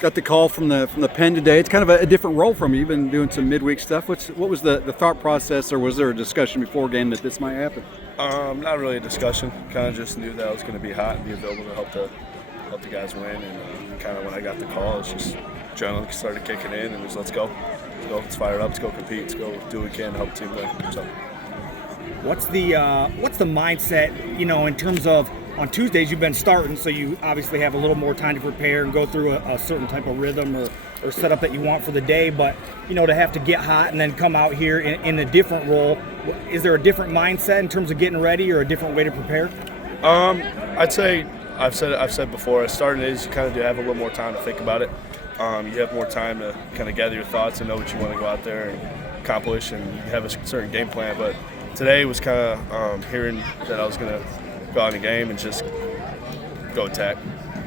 got the call from the pen today. It's kind of a different role from you. You've been doing some midweek stuff. What was the thought process, or was there a discussion before game that this might happen? Not really a discussion. Kind of just knew that I was going to be hot and be available to help the guys win. And kind of when I got the call, it's just adrenaline started kicking in, and it was let's go, let's fire it up, let's go compete, let's go do what we can to help the team win. So. What's the mindset, in terms of on Tuesdays you've been starting, so you obviously have a little more time to prepare and go through a certain type of rhythm or setup that you want for the day, but to have to get hot and then come out here in a different role, is there a different mindset in terms of getting ready or a different way to prepare? I'd say I've said before, starting is you kind of do have a little more time to think about it. You have more time to kind of gather your thoughts and know what you want to go out there and accomplish, and you have a certain game plan. But today was kind of hearing that I was going to go out in the game and just go attack,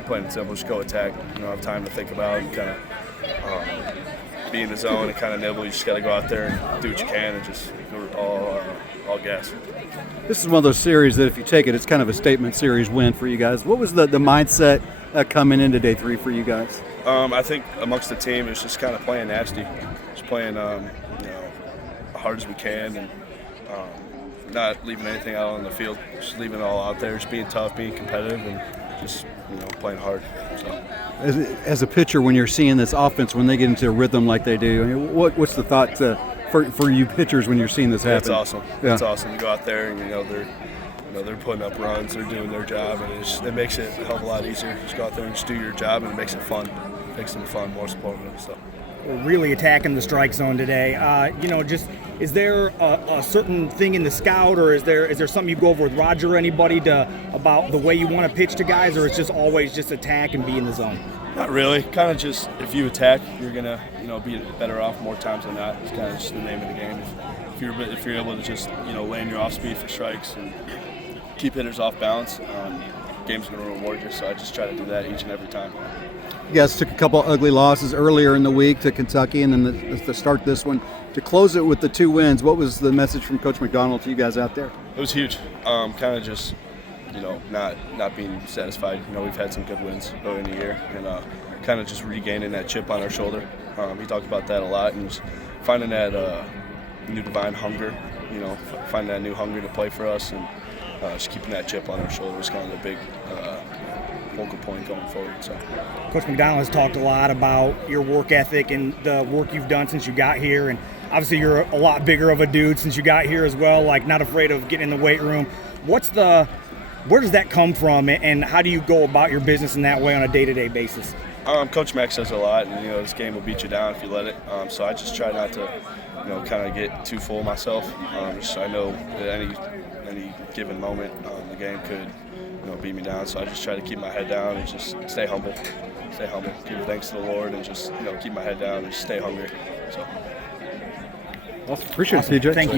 plain and simple, just go attack. Have time to think about and kind of be in the zone and kind of nibble. You just got to go out there and do what you can and just go all gas. This is one of those series that if you take it, it's kind of a statement series win for you guys. What was the mindset coming into day 3 for you guys? I think amongst the team, it's just kind of playing nasty, just playing hard as we can, and not leaving anything out on the field, just leaving it all out there, just being tough, being competitive, and just playing hard. So. As a pitcher, when you're seeing this offense, when they get into a rhythm like they do, what's the thought for you pitchers when you're seeing this happen? It's awesome. Yeah. It's awesome to go out there and they're putting up runs, they're doing their job, and it makes it a hell of a lot easier. Just go out there and just do your job, and it makes it fun. It makes them fun, more supportive. So. We're really attacking the strike zone today. Is there a certain thing in the scout, or is there something you go over with Roger or anybody about the way you want to pitch to guys, or it's just always just attack and be in the zone? Not really. Kind of just if you attack, you're gonna be better off more times than not. It's kind of just the name of the game. If you're able to just land your off speed for strikes and keep hitters off balance, game's gonna reward you. So I just try to do that each and every time. You guys took a couple ugly losses earlier in the week to Kentucky, and then to start this one. To close it with the 2 wins, what was the message from Coach McDonald to you guys out there? It was huge. Kind of just, not being satisfied. We've had some good wins early in the year, and kind of just regaining that chip on our shoulder. He talked about that a lot, and just finding that new divine hunger, finding that new hunger to play for us, and just keeping that chip on our shoulder was kind of the big focal point going forward. So. Coach McDonald has talked a lot about your work ethic and the work you've done since you got here, and obviously you're a lot bigger of a dude since you got here as well, like not afraid of getting in the weight room. Where does that come from, and how do you go about your business in that way on a day-to-day basis? Coach Mack says a lot, and this game will beat you down if you let it. So I just try not to, kind of get too full of myself. I know at any given moment, the game could, beat me down. So I just try to keep my head down and just stay humble, give thanks to the Lord, and just keep my head down and just stay hungry. So. Awesome. Appreciate it, TJ. Thank you.